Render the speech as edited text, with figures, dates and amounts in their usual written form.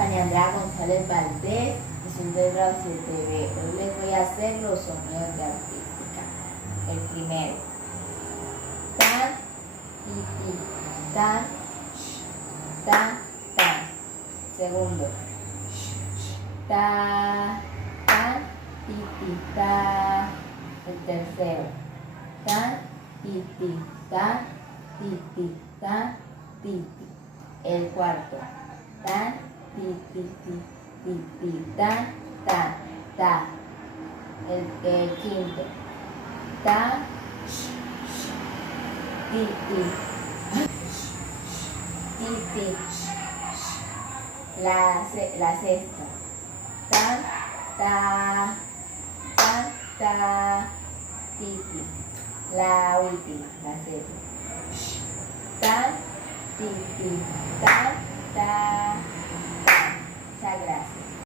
Tania Andrea González Valdés y soy del grado 7B. Hoy les voy a hacer los sonidos de artística. El primero. Tan, ti, ti, tan, sh, tan, tan. Segundo. Sh, sh, ta, tan, ti, ti, ta. El tercero. Tan, ti, ti, ta, ti, ti, ta, ti, ti. El cuarto. Tan, ti, ti, ti, ti, ti, ta, ta, ta. El quinto. Ta, sh, sh, ti, ti, sh, sh, ti, ti, sh, sh. La sexta. Ta, ta, ta, ta, ti, ti. La última, la séptima. Ta, ti, ti, ta, ta.